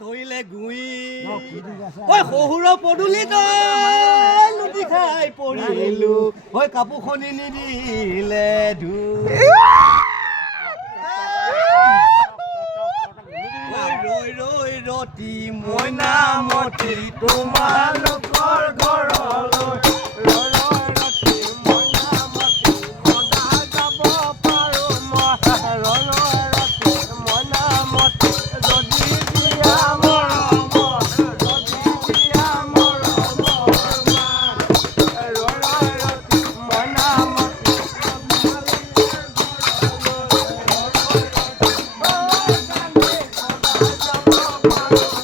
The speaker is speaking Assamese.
চৰিলে গুই ঐ শহুৰ পদূলিত লুটি খাই পৰিলো ঐ কাপোৰখনি নিদিলে ৰৈ ৰৈ ৰতি মইনামতি তোমালোকৰ ঘৰলৈ Thank you.